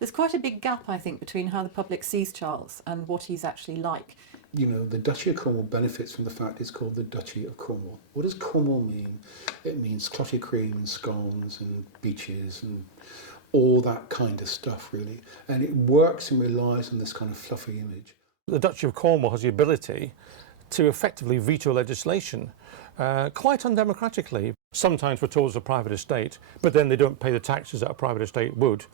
There's quite a big gap, I think, between how the public sees Charles and what he's actually like. You know, the Duchy of Cornwall benefits from the fact it's called the Duchy of Cornwall. What does Cornwall mean? It means clotted cream and scones and beaches and all that kind of stuff, really. And it works and relies on this kind of fluffy image. The Duchy of Cornwall has the ability to effectively veto legislation quite undemocratically. Sometimes we're told it's a private estate, but then they don't pay the taxes that a private estate would.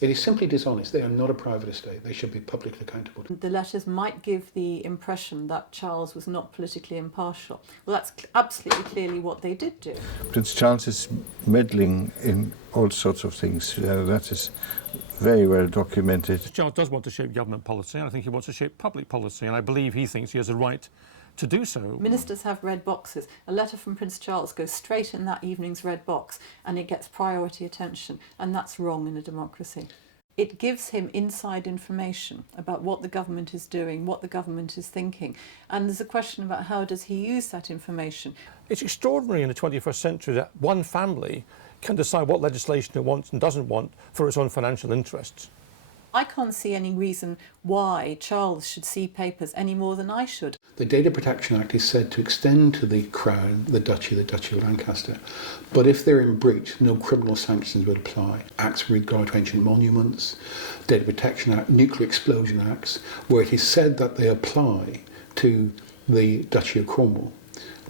It is simply dishonest. They are not a private estate. They should be publicly accountable. The letters might give the impression that Charles was not politically impartial. Well, that's absolutely clearly what they did do. Prince Charles is meddling in all sorts of things. That is very well documented. Charles does want to shape government policy, and I think he wants to shape public policy, and I believe he thinks he has a right to do so. Ministers have red boxes. A letter from Prince Charles goes straight in that evening's red box and it gets priority attention, and that's wrong in a democracy. It gives him inside information about what the government is doing, what the government is thinking, and there's a question about how does he use that information. It's extraordinary in the 21st century that one family can decide what legislation it wants and doesn't want for its own financial interests. I can't see any reason why Charles should see papers any more than I should. The Data Protection Act is said to extend to the Crown, the Duchy of Lancaster, but if they're in breach, no criminal sanctions would apply. Acts with regard to ancient monuments, Data Protection Act, Nuclear Explosion Acts, where it is said that they apply to the Duchy of Cornwall,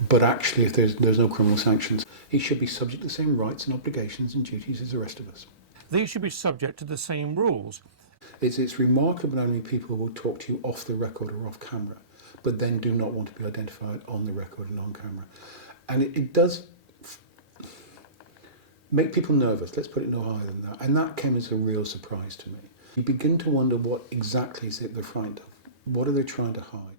but actually if there's no criminal sanctions, he should be subject to the same rights and obligations and duties as the rest of us. They should be subject to the same rules. It's remarkable how many people will talk to you off the record or off camera, but then do not want to be identified on the record and on camera. And it does make people nervous, let's put it no higher than that. And that came as a real surprise to me. You begin to wonder what exactly is it they're frightened of. What are they trying to hide?